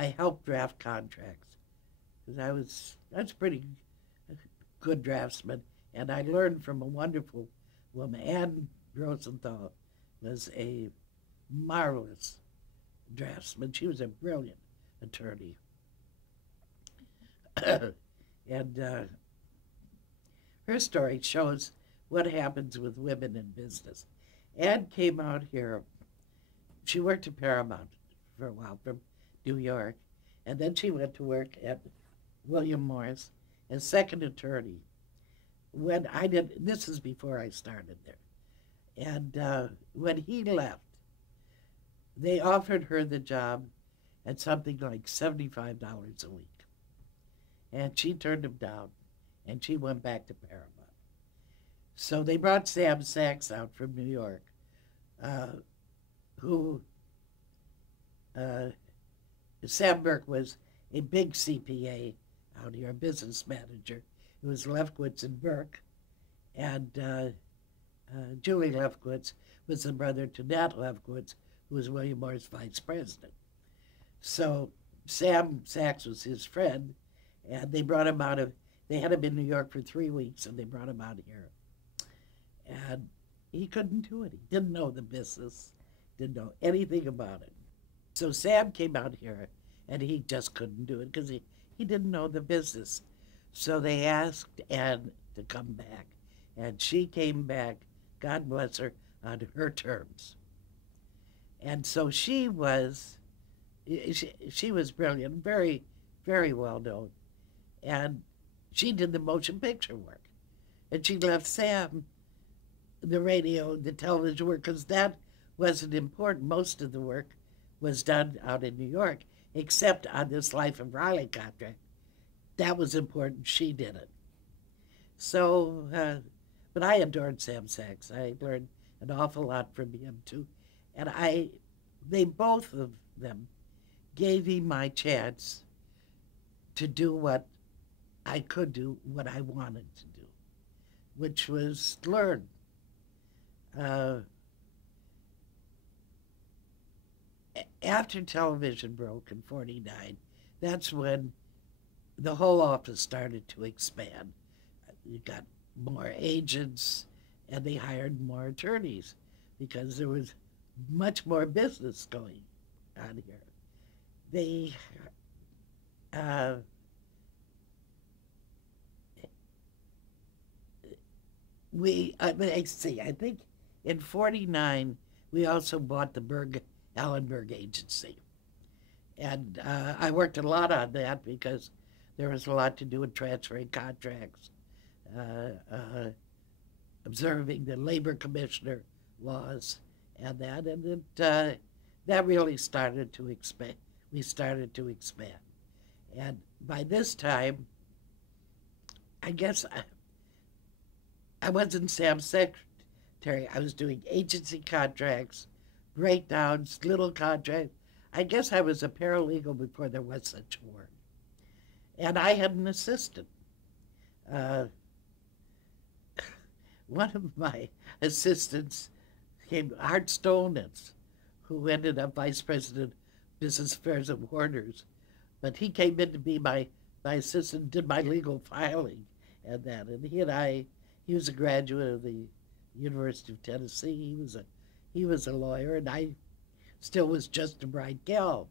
I helped draft contracts because I was pretty good draftsman, and I learned from a wonderful woman. Ann Rosenthal was a marvelous draftsman. She was a brilliant attorney, and her story shows what happens with women in business. Ann came out here. She worked at Paramount for a while from New York, and then she went to work at William Morris as second attorney. When I did, this is before I started there, and when he left, they offered her the job at something like $75 a week, and she turned him down, and she went back to Paramount. So they brought Sam Sachs out from New York, uh, who Sam Burke was a big CPA out here, a business manager. It was Lefkowitz and Burke, and Julie Lefkowitz was the brother to Nat Lefkowitz, who was William Morris vice president. So Sam Sachs was his friend, and they brought him out of, they had him in New York for 3 weeks, and they brought him out here. And he couldn't do it. He didn't know the business, didn't know anything about it. So Sam came out here, and he just couldn't do it because he didn't know the business. So they asked Ann to come back, and she came back, God bless her, on her terms. And so she was brilliant, very, very well known, and she did the motion picture work, and she left Sam the radio, the television work, because that wasn't important. Most of the work was done out in New York, except on this Life of Riley contract. That was important. She did it. So, but I adored Sam Sachs. I learned an awful lot from him too, and they both of them gave me my chance to do what I could do, what I wanted to do, which was learn. After television broke in '49, that's when the whole office started to expand. You got more agents, and they hired more attorneys because there was much more business going on here. They let's see, I think in '49 we also bought the Allenberg Agency. And I worked a lot on that because there was a lot to do with transferring contracts, observing the labor commissioner laws and that. And that really started to expand. We started to expand. And by this time, I guess I wasn't Sam's secretary. I was doing agency contracts, breakdowns, little contracts. I guess I was a paralegal before there was such a word. And I had an assistant. One of my assistants came, Art Stolnitz, who ended up vice president of business affairs at Warner's. But he came in to be my assistant, did my legal filing and that. And he was a graduate of the University of Tennessee. He was a lawyer, and I still was just a bright gal.